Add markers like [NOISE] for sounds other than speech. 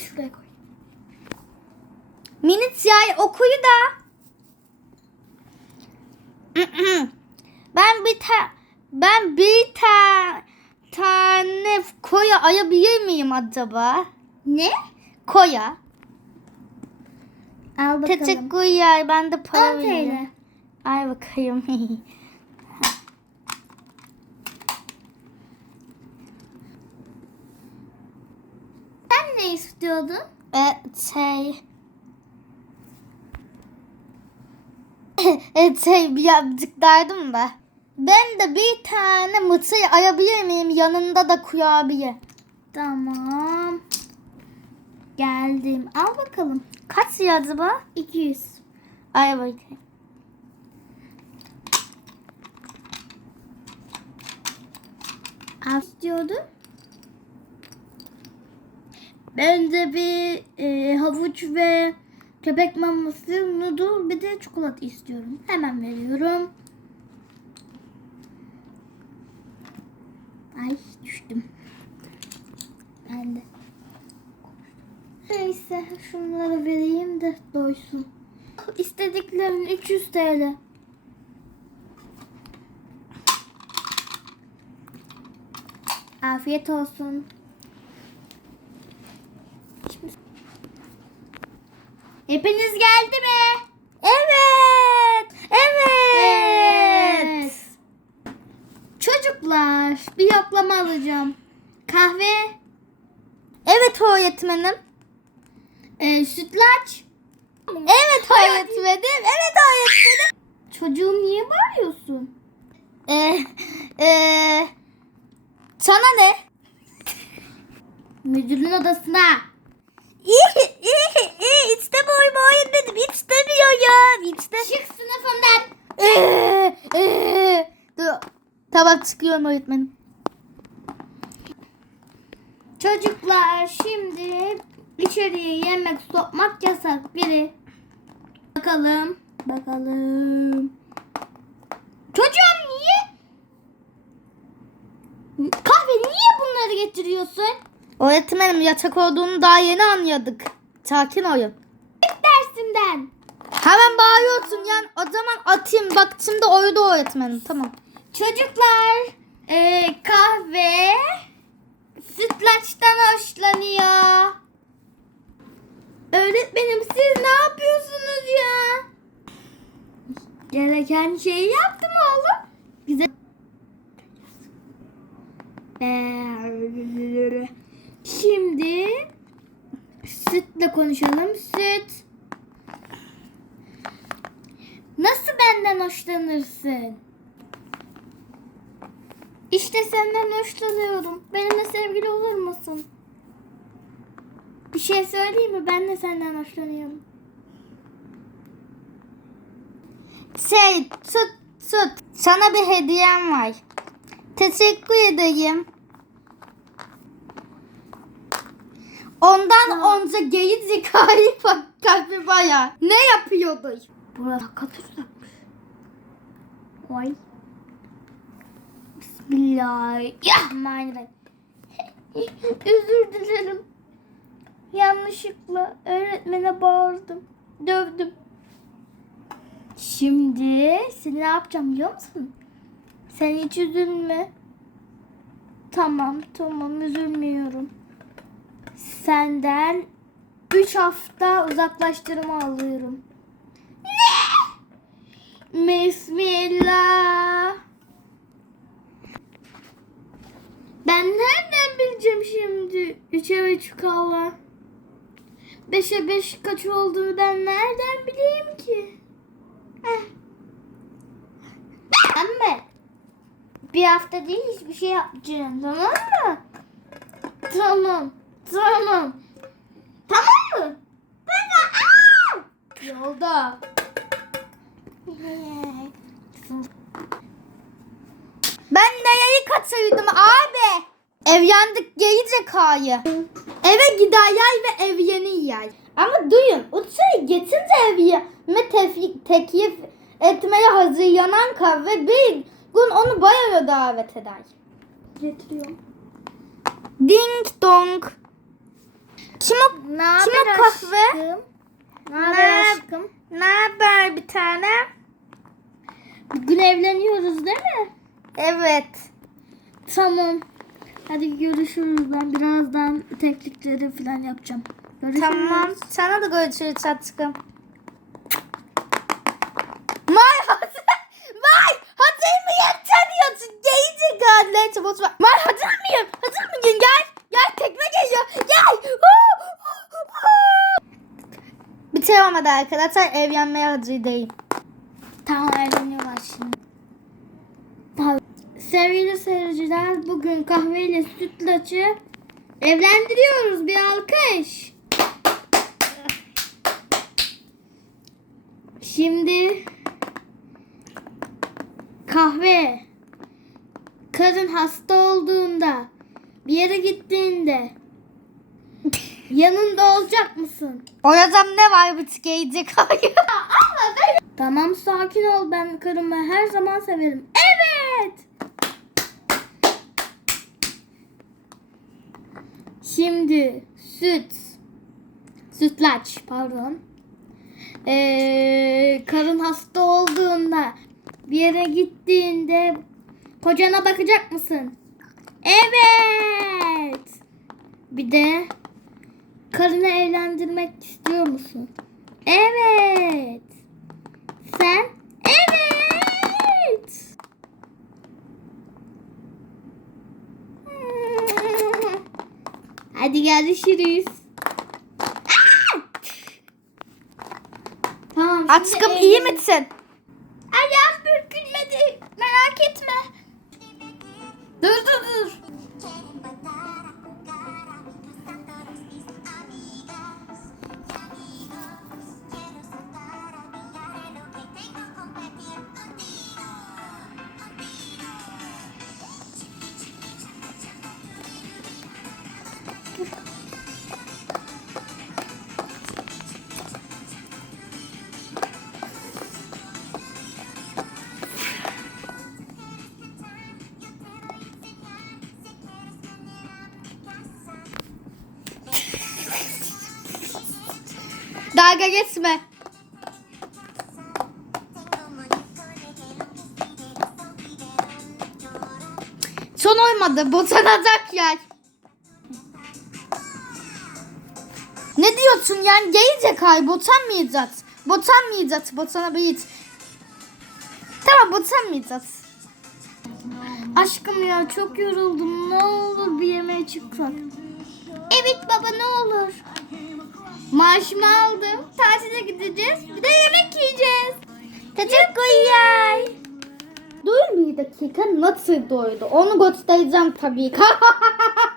şuraya koy. Minit yay okuyu da. ben bir ta ben bir ta tane koya ayabilir miyim acaba? Ne? Koya. Al bakalım. Teşekkürler. Ben de para 10 veririm. Ay bakayım. [LAUGHS] Sen ne istiyordun? [LAUGHS] e, şey... e, şey birazcık derdim de. Ben de bir tane mısır ayabilir miyim? Yanında da kurabiye. Tamam. Geldim. Al bakalım. Kaç lira acaba? 200. Ay bakayım. Al istiyordun. Ben de bir e, havuç ve köpek maması, noodle bir de çikolata istiyorum. Hemen veriyorum. Ay düştüm. Ben de. Neyse şunları vereyim de doysun. İstediklerin 300 TL. Afiyet olsun. Hepiniz geldi mi? Evet. Evet. Çocuklar bir yoklama alacağım. Kahve, Evet öğretmenim. e, sütlaç. Evet öğretmenim. Evet öğretmenim. Çocuğum niye bağırıyorsun? Ee, ee, sana ne? [LAUGHS] Müdürün odasına. İyi, iyi, iyi. İstemiyorum öğretmenim. İstemiyorum. İstemiyorum. Çık sınıfımdan. Ee, ee. Dur. Tamam çıkıyorum öğretmenim. Çocuklar şimdi içeriye yemek sokmak yasak. Biri. Bakalım. Bakalım. Çocuğum niye? Kahve niye bunları getiriyorsun? Öğretmenim yatak olduğunu daha yeni anladık. Sakin olun. Çık dersimden. Hemen bağırıyorsun yani o zaman atayım. Bak şimdi oydu öğretmenim tamam. Çocuklar e, kahve sütlaçtan hoşlanıyor. Öğretmenim siz ne yapıyorsunuz ya? Gereken şeyi yaptım oğlum. Güzel. Ee, Şimdi sütle konuşalım. Süt. Nasıl benden hoşlanırsın? İşte senden hoşlanıyorum. Benimle sevgili olur musun? Bir şey söyleyeyim mi? Ben de senden hoşlanıyorum. Şey tut tut. Sana bir hediyem var. Teşekkür ederim. Ondan onca geyik zekayı [LAUGHS] bak kalbi baya. Ne yapıyordu? Burada katırsak. Oy. Bismillahirrahmanirrahim. [LAUGHS] Özür dilerim. Yanlışlıkla öğretmene bağırdım. Dövdüm. Şimdi seni ne yapacağım biliyor musun? Sen hiç üzülme. Tamam tamam üzülmüyorum. Senden 3 hafta uzaklaştırma alıyorum. Bismillah. Ben nereden bileceğim şimdi? Üçe üç kala. Beşe beş kaç olduğunu ben nereden bileyim ki? Heh. Mi? Bir hafta değil hiçbir şey yapmayacağım tamam mı? Tamam. Tamam. Tamam mı? Tamam. Yolda. Ben nereye kaçırdım abi? Ev yandık geri zekayı. Eve gider yay ve ev yeni yay. Ama duyun uçayı getince eviye tef- teklif etmeye hazırlanan kahve bir gün onu bayağı davet eder. Getiriyorum. Ding dong. Kim o? Ne haber Kim o kahve? Ne- aşkım? Ne haber bir tane? Bugün evleniyoruz değil mi? Evet. Tamam. Hadi görüşürüz. Ben birazdan teknikleri falan yapacağım. Görüşürüz. Tamam. Sana da görüşürüz aşkım. May mıyım? Tanıyorsun. Geyici kardeşim. boş ver. May Bitiremedi arkadaşlar. Evlenmeye hazır değil. Tamam evleniyorlar şimdi. Sevgili seyirciler bugün kahveyle sütlaçı evlendiriyoruz. Bir alkış. Şimdi kahve karın hasta olduğunda bir yere gittiğinde yanında olacak mısın? O yazam ne var bu geyici kalıyor. [LAUGHS] Tamam sakin ol ben karımı her zaman severim. Evet. Şimdi süt. Sütlaç pardon. Ee, karın hasta olduğunda bir yere gittiğinde kocana bakacak mısın? Evet. Bir de karını evlendirmek istiyor musun? Evet. Sen? Evet. [LAUGHS] Hadi görüşürüz. Aa! Tamam. Aşkım iyi misin? Dalga geçme. Son olmadı. Botanacak yer. Ne diyorsun yani gelecek ay botanmayacağız. Botanmayacağız. Botanabiliriz. Tamam botanmayacağız. Aşkım ya çok yoruldum. Ne olur bir yemeğe çıksak. Evet baba ne olur. Maaşımı aldım. Tatile gideceğiz. Bir de yemek yiyeceğiz. Teşekkürler. Dur bir dakika nasıl doydu? Onu göstereceğim tabii ki. [LAUGHS]